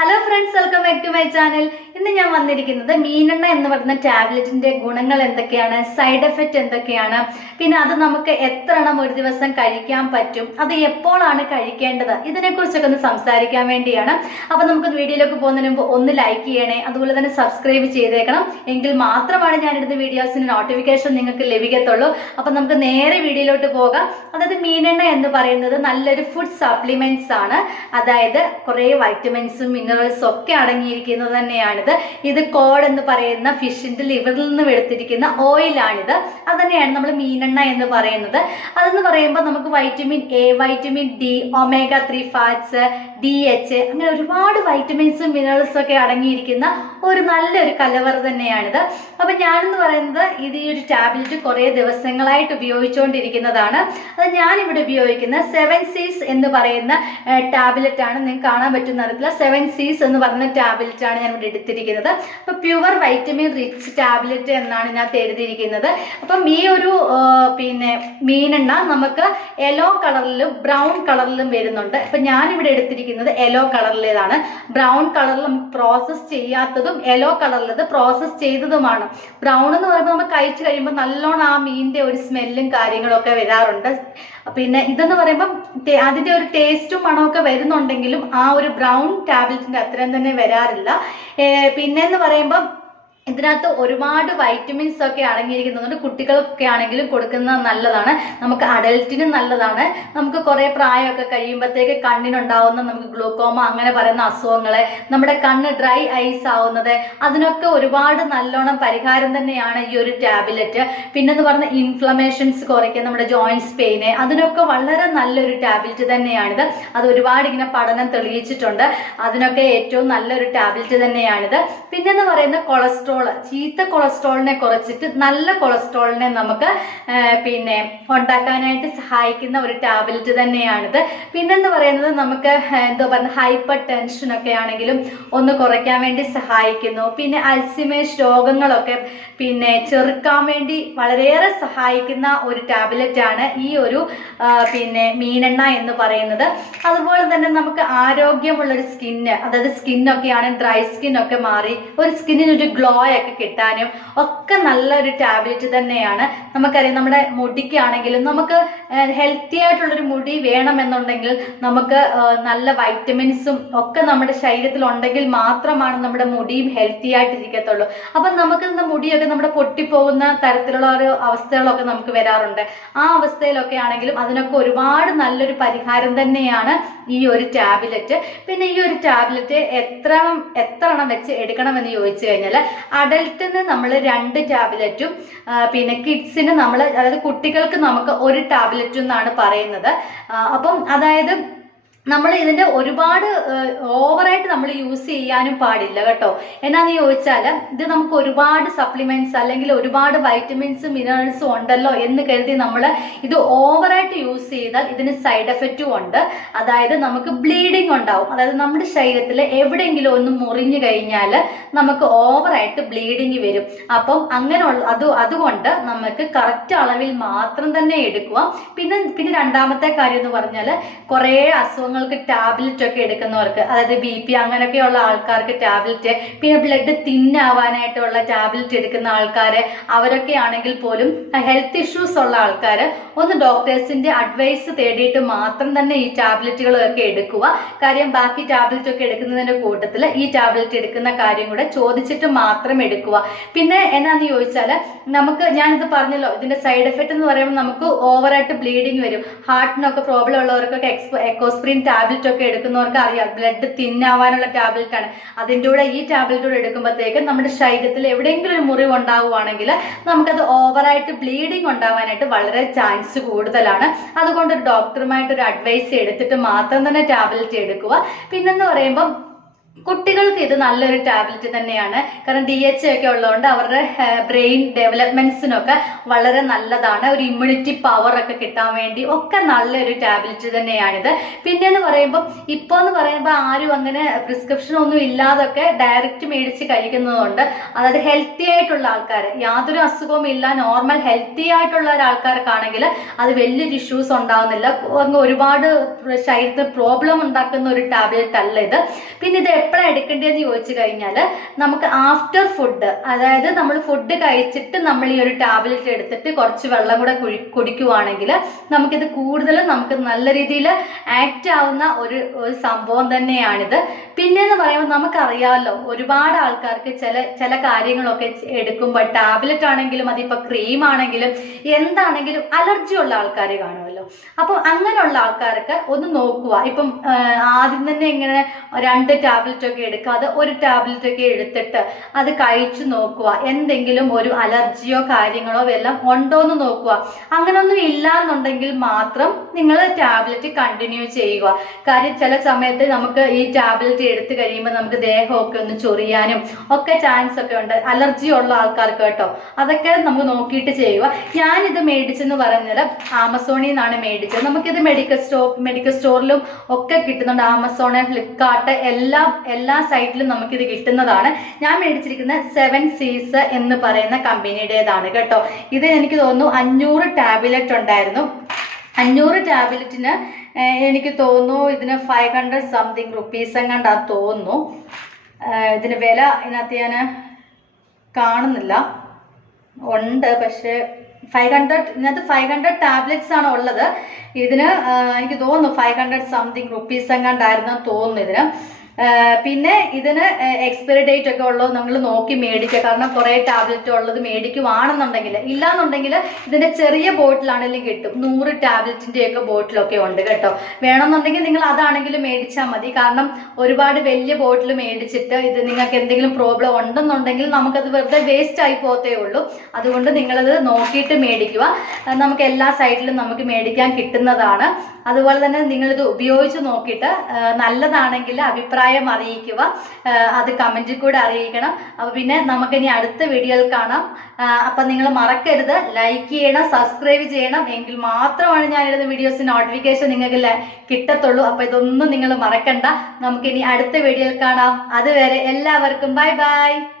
Hello friends welcome back to my channel ഇന്ന് ഞാൻ വന്നിരിക്കുന്നത് മീനെണ്ണ എന്ന് പറയുന്ന ടാബ്ലറ്റിന്റെ ഗുണങ്ങൾ എന്തൊക്കെയാണ് സൈഡ് എഫക്റ്റ് എന്തൊക്കെയാണ് പിന്നെ അത് നമുക്ക് എത്ര എണ്ണം ഒരു ദിവസം കഴിക്കാൻ പറ്റും അത് എപ്പോഴാണ് കഴിക്കേണ്ടത് ഇതിനെക്കുറിച്ചൊക്കെ ഒന്ന് സംസാരിക്കാൻ വേണ്ടിയാണ്. അപ്പൊ നമുക്ക് വീഡിയോയിലേക്ക് പോകുന്നതിന് മുമ്പ് ഒന്ന് ലൈക്ക് ചെയ്യണേ അതുപോലെ തന്നെ സബ്സ്ക്രൈബ് ചെയ്തേക്കണം. എങ്കിൽ മാത്രമാണ് ഞാൻ ഇടുന്ന വീഡിയോസിന് നോട്ടിഫിക്കേഷൻ നിങ്ങൾക്ക് ലഭിക്കത്തുള്ളൂ. അപ്പൊ നമുക്ക് നേരെ വീഡിയോയിലോട്ട് പോകാം. അതായത് മീനെണ്ണ എന്ന് പറയുന്നത് നല്ലൊരു ഫുഡ് സപ്ലിമെന്റ്സ് ആണ്. അതായത് കുറേ വൈറ്റമിൻസും മിനറൽസും ഒക്കെ അടങ്ങിയിരിക്കുന്നത് തന്നെയാണിത്. ഇത് കോഡ് എന്ന് പറയുന്ന ഫിഷിന്റെ ലിവറിൽ നിന്ന് എടുത്തിരിക്കുന്ന ഓയിലാണിത് അത് തന്നെയാണ് നമ്മൾ മീനെണ്ണ എന്ന് പറയുന്നത്. അതെന്ന് പറയുമ്പോൾ നമുക്ക് vitamin A vitamin D omega three fats D H അങ്ങനെ ഒരുപാട് വൈറ്റമിൻസും മിനറൽസും ഒക്കെ അടങ്ങിയിരിക്കുന്ന ഒരു നല്ലൊരു കലവറ തന്നെയാണിത്. അപ്പൊ ഞാനെന്ന് പറയുന്നത് ഇത് ഈ ഒരു ടാബ്ലറ്റ് കുറേ ദിവസങ്ങളായിട്ട് ഉപയോഗിച്ചുകൊണ്ടിരിക്കുന്നതാണ്. അത് ഞാനിവിടെ ഉപയോഗിക്കുന്ന സെവൻ സീസ് എന്ന് പറയുന്ന ടാബ്ലറ്റ് ആണ്. നിങ്ങൾക്ക് കാണാൻ പറ്റുന്ന തരത്തിലുള്ള സെവൻ സീസ് എന്ന് പറഞ്ഞ ടാബ്ലറ്റ് ആണ് ഞാൻ ഇവിടെ എടുത്തിരിക്കുന്നത്. അപ്പൊ പ്യുവർ വൈറ്റമിൻ റിച്ച് ടാബ്ലറ്റ് എന്നാണ് ഇതിനകത്ത് എഴുതിയിരിക്കുന്നത്. അപ്പം ഈ ഒരു പിന്നെ മീനെണ്ണ നമുക്ക് യെല്ലോ കളറിലും ബ്രൗൺ കളറിലും വരുന്നുണ്ട്. അപ്പൊ ഞാനിവിടെ എടുത്തിരിക്കുന്നത് യെല്ലോ കളറിലേതാണ് ബ്രൗൺ കളറിൽ നമുക്ക് പ്രോസസ് ചെയ്യാത്തതും യെല്ലോ കളറിലത് പ്രോസസ്സ് ചെയ്തതുമാണ്. ബ്രൗൺ എന്ന് പറയുമ്പോൾ നമ്മൾ കഴിച്ചു കഴിയുമ്പോൾ നല്ലോണം ആ മീനിന്റെ ഒരു സ്മെല്ലും കാര്യങ്ങളൊക്കെ വരാറുണ്ട്. പിന്നെ ഇതെന്ന് പറയുമ്പോൾ അതിന്റെ ഒരു ടേസ്റ്റും മണമൊക്കെ വരുന്നുണ്ടെങ്കിലും ആ ഒരു ബ്രൗൺ ടാബ്ലറ്റിന്റെ അത്രയും തന്നെ വരാറില്ല. പിന്നെ എന്ന് പറയുമ്പം ഇതിനകത്ത് ഒരുപാട് വൈറ്റമിൻസ് ഒക്കെ അടങ്ങിയിരിക്കുന്നുണ്ട് കുട്ടികൾക്കൊക്കെ ആണെങ്കിലും കൊടുക്കുന്നത് നല്ലതാണ്. നമുക്ക് അഡൽറ്റിനും നല്ലതാണ്. നമുക്ക് കുറെ പ്രായമൊക്കെ കഴിയുമ്പോഴത്തേക്ക് കണ്ണിനുണ്ടാവുന്ന നമുക്ക് ഗ്ലൂക്കോമ അങ്ങനെ പറയുന്ന അസുഖങ്ങളെ നമ്മുടെ കണ്ണ് ഡ്രൈ ഐസ് ആവുന്നത് അതിനൊക്കെ ഒരുപാട് നല്ലോണം പരിഹാരം തന്നെയാണ് ഈ ഒരു ടാബ്ലറ്റ് പിന്നെന്ന് പറഞ്ഞ ഇൻഫ്ലമേഷൻസ് കുറയ്ക്കുക നമ്മുടെ ജോയിന്റ്സ് പെയിന് അതിനൊക്കെ വളരെ നല്ലൊരു ടാബ്ലറ്റ് തന്നെയാണിത്. അത് ഒരുപാട് ഇങ്ങനെ പഠനം തെളിയിച്ചിട്ടുണ്ട്. അതിനൊക്കെ ഏറ്റവും നല്ലൊരു ടാബ്ലറ്റ് തന്നെയാണിത്. പിന്നെന്ന് പറയുന്ന കൊളസ്ട്രോൾ ചീത്ത കൊളസ്ട്രോളിനെ കുറച്ചിട്ട് നല്ല കൊളസ്ട്രോളിനെ നമുക്ക് പിന്നെ ഉണ്ടാക്കാനായിട്ട് സഹായിക്കുന്ന ഒരു ടാബ്ലറ്റ് തന്നെയാണിത്. പിന്നെന്ന് പറയുന്നത് നമുക്ക് എന്തോ പറയുക ഹൈപ്പർ ടെൻഷൻ ഒക്കെ ആണെങ്കിലും ഒന്ന് കുറയ്ക്കാൻ വേണ്ടി സഹായിക്കുന്നു. പിന്നെ അൽസിമേഴ്സ് രോഗങ്ങളൊക്കെ പിന്നെ ചെറുക്കാൻ വേണ്ടി വളരെയേറെ സഹായിക്കുന്ന ഒരു ടാബ്ലറ്റ് ആണ് ഈ ഒരു പിന്നെ മീനെണ്ണ എന്ന് പറയുന്നത്. അതുപോലെ തന്നെ നമുക്ക് ആരോഗ്യമുള്ളൊരു സ്കിന്ന് അതായത് സ്കിന്നൊക്കെയാണ് ഡ്രൈ സ്കിന്നൊക്കെ മാറി ഒരു സ്കിന്നിനൊരു ഗ്ലോ ഒക്കെ കിട്ടാനും ഒക്കെ നല്ലൊരു ടാബ്ലറ്റ് തന്നെയാണ്. നമുക്കറിയാം നമ്മുടെ മുടിക്കാണെങ്കിലും നമുക്ക് ഹെൽത്തി ആയിട്ടുള്ളൊരു മുടി വേണമെന്നുണ്ടെങ്കിൽ നമുക്ക് നല്ല വൈറ്റമിൻസും ഒക്കെ നമ്മുടെ ശരീരത്തിൽ ഉണ്ടെങ്കിൽ മാത്രമാണ് നമ്മുടെ മുടിയും ഹെൽത്തി ആയിട്ടിരിക്കത്തുള്ളൂ. അപ്പം നമുക്ക് മുടിയൊക്കെ നമ്മുടെ പൊട്ടിപ്പോകുന്ന തരത്തിലുള്ള ഒരു അവസ്ഥകളൊക്കെ നമുക്ക് വരാറുണ്ട്. ആ അവസ്ഥയിലൊക്കെ ആണെങ്കിലും അതിനൊക്കെ ഒരുപാട് നല്ലൊരു പരിഹാരം തന്നെയാണ് ഈ ഒരു ടാബ്ലറ്റ് പിന്നെ ഈ ഒരു ടാബ്ലറ്റ് എത്ര എത്ര എണ്ണം വെച്ച് എടുക്കണമെന്ന് ചോദിച്ചു കഴിഞ്ഞാൽ അഡൽട്ടിന് നമ്മൾ രണ്ട് ടാബ്ലറ്റും പിന്നെ കിഡ്സിന് നമ്മൾ അതായത് കുട്ടികൾക്ക് നമുക്ക് ഒരു ടാബ്ലറ്റും എന്നാണ് പറയുന്നത്. അപ്പം അതായത് നമ്മൾ ഇതിന്റെ ഒരുപാട് ഓവറായിട്ട് നമ്മൾ യൂസ് ചെയ്യാനും പാടില്ല കേട്ടോ. എന്നാന്ന് ചോദിച്ചാൽ ഇത് നമുക്ക് ഒരുപാട് സപ്ലിമെന്റ്സ് അല്ലെങ്കിൽ ഒരുപാട് വൈറ്റമിൻസും മിനറൽസും ഉണ്ടല്ലോ എന്ന് കരുതി നമ്മൾ ഇത് ഓവറായിട്ട് യൂസ് ചെയ്താൽ ഇതിന് സൈഡ് എഫക്റ്റും ഉണ്ട്. അതായത് നമുക്ക് ബ്ലീഡിങ് ഉണ്ടാവും. അതായത് നമ്മുടെ ശരീരത്തിൽ എവിടെയെങ്കിലും ഒന്ന് മുറിഞ്ഞു കഴിഞ്ഞാൽ നമുക്ക് ഓവറായിട്ട് ബ്ലീഡിങ് വരും. അപ്പം അങ്ങനെയുള്ള അത് അതുകൊണ്ട് നമുക്ക് കറക്റ്റ് അളവിൽ മാത്രം തന്നെ എടുക്കുക. പിന്നെ പിന്നെ രണ്ടാമത്തെ കാര്യം എന്ന് പറഞ്ഞാൽ കുറേ അസുഖങ്ങൾക്ക് ടാബ്ലറ്റ് ഒക്കെ എടുക്കുന്നവർക്ക് അതായത് ബി പി അങ്ങനെയൊക്കെയുള്ള ആൾക്കാർക്ക് ടാബ്ലറ്റ് പിന്നെ ബ്ലഡ് തിന്നാവാനായിട്ടുള്ള ടാബ്ലറ്റ് എടുക്കുന്ന ആൾക്കാർ അവരൊക്കെ ആണെങ്കിൽ പോലും ഹെൽത്ത് ഇഷ്യൂസ് ഉള്ള ആൾക്കാർ ഒന്ന് ഡോക്ടേഴ്സിന്റെ അഡ്വൈസ് തേടിയിട്ട് മാത്രം തന്നെ ഈ ടാബ്ലറ്റുകളൊക്കെ എടുക്കുക. കാര്യം ബാക്കി ടാബ്ലറ്റ് ഒക്കെ എടുക്കുന്നതിന്റെ കൂട്ടത്തിൽ ഈ ടാബ്ലറ്റ് എടുക്കുന്ന കാര്യം കൂടെ ചോദിച്ചിട്ട് മാത്രം എടുക്കുക. പിന്നെ എന്നാന്ന് ചോദിച്ചാൽ നമുക്ക് ഞാനിത് പറഞ്ഞല്ലോ ഇതിന്റെ സൈഡ് എഫക്റ്റ് എന്ന് പറയുമ്പോൾ നമുക്ക് ഓവറായിട്ട് ബ്ലീഡിങ് വരും. ഹാർട്ടിനൊക്കെ പ്രോബ്ലം ഉള്ളവർക്കൊക്കെ എക്സ്പോ എക്കോസ്പ്രീൻ ടാബ്ലറ്റ് ഒക്കെ എടുക്കുന്നവർക്ക് അറിയാം. ബ്ലഡ് തിന്നാവാനുള്ള ടാബ്ലറ്റ് ആണ്. അതിന്റെ കൂടെ ഈ ടാബ്ലറ്റ് കൂടെ എടുക്കുമ്പോഴത്തേക്കും നമ്മുടെ ശരീരത്തിൽ എവിടെയെങ്കിലും ഒരു മുറിവ് ഉണ്ടാവുകയാണെങ്കിൽ നമുക്കത് ഓവറായിട്ട് ബ്ലീഡിങ് ഉണ്ടാവാനായിട്ട് വളരെ ചാൻസ് കൂടുതലാണ്. അതുകൊണ്ട് ഒരു ഡോക്ടറുമായിട്ട് ഒരു അഡ്വൈസ് എടുത്തിട്ട് മാത്രം തന്നെ ടാബ്ലറ്റ് എടുക്കുക. പിന്നെന്ന് പറയുമ്പം കുട്ടികൾക്ക് ഇത് നല്ലൊരു ടാബ്ലറ്റ് തന്നെയാണ്. കാരണം ഡി എച്ച് ഒക്കെ ഉള്ളതുകൊണ്ട് അവരുടെ ബ്രെയിൻ ഡെവലപ്മെന്റ്സിനൊക്കെ വളരെ നല്ലതാണ്. ഒരു ഇമ്മ്യൂണിറ്റി പവർ ഒക്കെ കിട്ടാൻ വേണ്ടി ഒക്കെ നല്ലൊരു ടാബ്ലറ്റ് തന്നെയാണിത്. പിന്നെ എന്ന് പറയുമ്പോൾ ഇപ്പോൾ എന്ന് പറയുമ്പോൾ ആരും അങ്ങനെ പ്രിസ്ക്രിപ്ഷൻ ഒന്നും ഇല്ലാതൊക്കെ ഡയറക്റ്റ് മേടിച്ച് കഴിക്കുന്നതുകൊണ്ട് അതായത് ഹെൽത്തി ആയിട്ടുള്ള ആൾക്കാർ യാതൊരു അസുഖവും ഇല്ല നോർമൽ ഹെൽത്തി ആയിട്ടുള്ള ഒരാൾക്കാർക്കാണെങ്കിൽ അത് വലിയൊരു ഇഷ്യൂസ് ഉണ്ടാവുന്നില്ല. ഒരുപാട് ശരീരത്തിന് പ്രോബ്ലം ഉണ്ടാക്കുന്ന ഒരു ടാബ്ലറ്റ് അല്ല ഇത്. പിന്നെ ഇത് എപ്പോഴാണ് എടുക്കേണ്ടതെന്ന് ചോദിച്ചു കഴിഞ്ഞാൽ നമുക്ക് ആഫ്റ്റർ ഫുഡ് അതായത് നമ്മൾ ഫുഡ് കഴിച്ചിട്ട് നമ്മൾ ഈ ഒരു ടാബ്ലറ്റ് എടുത്തിട്ട് കുറച്ച് വെള്ളം കൂടെ കുടിക്കുവാണെങ്കിൽ നമുക്കിത് കൂടുതലും നമുക്ക് നല്ല രീതിയിൽ ആക്ട് ആവുന്ന ഒരു ഒരു സംഭവം തന്നെയാണിത്. പിന്നെ എന്ന് പറയുമ്പോൾ നമുക്കറിയാമല്ലോ ഒരുപാട് ആൾക്കാർക്ക് ചില ചില കാര്യങ്ങളൊക്കെ എടുക്കുമ്പോൾ ടാബ്ലറ്റ് ആണെങ്കിലും അതിപ്പോൾ ക്രീം ആണെങ്കിലും എന്താണെങ്കിലും അലർജി ഉള്ള ആൾക്കാർ കാണുമല്ലോ. അപ്പോൾ അങ്ങനെയുള്ള ആൾക്കാർക്ക് ഒന്ന് നോക്കുക. ഇപ്പം ആദ്യം തന്നെ ഇങ്ങനെ രണ്ട് ടാബ്ലറ്റ് ഒക്കെ എടുക്കാതെ ഒരു ടാബ്ലറ്റ് ഒക്കെ എടുത്തിട്ട് അത് കഴിച്ചു നോക്കുക. എന്തെങ്കിലും ഒരു അലർജിയോ കാര്യങ്ങളോ എല്ലാം ഉണ്ടോ എന്ന് നോക്കുക. അങ്ങനൊന്നും ഇല്ല എന്നുണ്ടെങ്കിൽ മാത്രം നിങ്ങൾ ടാബ്ലറ്റ് കണ്ടിന്യൂ ചെയ്യുക. കാര്യം ചില സമയത്ത് നമുക്ക് ഈ ടാബ്ലറ്റ് എടുത്തു കഴിയുമ്പോൾ നമുക്ക് ദേഹമൊക്കെ ഒന്ന് ചൊറിയാനും ഒക്കെ ചാൻസ് ഒക്കെ ഉണ്ട്. അലർജി ഉള്ള ആൾക്കാർക്ക് കേട്ടോ. അതൊക്കെ നമുക്ക് നോക്കിയിട്ട് ചെയ്യുക. ഞാനിത് മേടിച്ചെന്ന് പറഞ്ഞാൽ ആമസോണിൽ നിന്നാണ് മേടിച്ചത്. നമുക്കിത് മെഡിക്കൽ സ്റ്റോർ മെഡിക്കൽ സ്റ്റോറിലും ഒക്കെ കിട്ടുന്നുണ്ട്. ആമസോൺ ഫ്ലിപ്കാർട്ട് എല്ലാ എല്ലാ സൈറ്റിലും നമുക്കിത് കിട്ടുന്നതാണ്. ഞാൻ മേടിച്ചിരിക്കുന്ന സെവൻ സീസ് എന്ന് പറയുന്ന കമ്പനിയുടേതാണ് കേട്ടോ. ഇത് എനിക്ക് തോന്നുന്നു അഞ്ഞൂറ് ടാബ്ലറ്റ് ഉണ്ടായിരുന്നു. അഞ്ഞൂറ് ടാബ്ലറ്റിന് എനിക്ക് തോന്നുന്നു ഇതിന് ഫൈവ് ഹൺഡ്രഡ് സംതിങ് റുപ്പീസ് എങ്ങാണ്ടാണ് തോന്നുന്നു. ഇതിന് വില ഇതിനകത്ത് ഞാൻ കാണുന്നില്ല. ഉണ്ട് പക്ഷേ ഫൈവ് ഹൺഡ്രഡ് ഇതിനകത്ത് ഫൈവ് ഹൺഡ്രഡ് ടാബ്ലറ്റ്സ് ആണ് ഉള്ളത്. ഇതിന് എനിക്ക് തോന്നുന്നു ഫൈവ് ഹൺഡ്രഡ് സംതിങ് റുപ്പീസ് എങ്ങാണ്ടായിരുന്നു തോന്നുന്നു ഇതിന്. പിന്നെ ഇതിന് എക്സ്പയറി ഡേറ്റ് ഒക്കെ ഉള്ളത് നമ്മൾ നോക്കി മേടിക്കുക. കാരണം കുറേ ടാബ്ലറ്റ് ഉള്ളത് മേടിക്കുവാണെന്നുണ്ടെങ്കിൽ ഇല്ലാന്നുണ്ടെങ്കിൽ ഇതിന്റെ ചെറിയ ബോട്ടിലാണെങ്കിലും കിട്ടും. നൂറ് ടാബ്ലറ്റിന്റെയൊക്കെ ബോട്ടിലൊക്കെ ഉണ്ട് കേട്ടോ. വേണമെന്നുണ്ടെങ്കിൽ നിങ്ങൾ അതാണെങ്കിലും മേടിച്ചാൽ മതി. കാരണം ഒരുപാട് വലിയ ബോട്ടിൽ മേടിച്ചിട്ട് ഇത് നിങ്ങൾക്ക് എന്തെങ്കിലും പ്രോബ്ലം ഉണ്ടെന്നുണ്ടെങ്കിൽ നമുക്കത് വെറുതെ വേസ്റ്റ് ആയി പോകത്തേ ഉള്ളൂ. അതുകൊണ്ട് നിങ്ങളത് നോക്കിയിട്ട് മേടിക്കുക. നമുക്ക് എല്ലാ സൈഡിലും നമുക്ക് മേടിക്കാൻ കിട്ടുന്നതാണ്. അതുപോലെ തന്നെ നിങ്ങളിത് ഉപയോഗിച്ച് നോക്കിയിട്ട് നല്ലതാണെങ്കിൽ അഭിപ്രായം അറിയിക്കുക. ആ, അത് കമന്റിൽ കൂടെ അറിയിക്കണം. അപ്പോൾ പിന്നെ നമുക്കിനി അടുത്ത വീഡിയോയിൽ കാണാം. അപ്പം നിങ്ങൾ മറക്കരുത്. ലൈക്ക് ചെയ്യണം സബ്സ്ക്രൈബ് ചെയ്യണം. എങ്കിൽ മാത്രമാണ് ഞാൻ ഇടുന്ന വീഡിയോസ് നോട്ടിഫിക്കേഷൻ നിങ്ങൾക്ക് കിട്ടത്തുള്ളൂ. അപ്പോൾ ഇതൊന്നും നിങ്ങൾ മറക്കണ്ട. നമുക്കിനി അടുത്ത വീഡിയോയിൽ കാണാം. അതുവരെ എല്ലാവർക്കും ബൈ ബൈ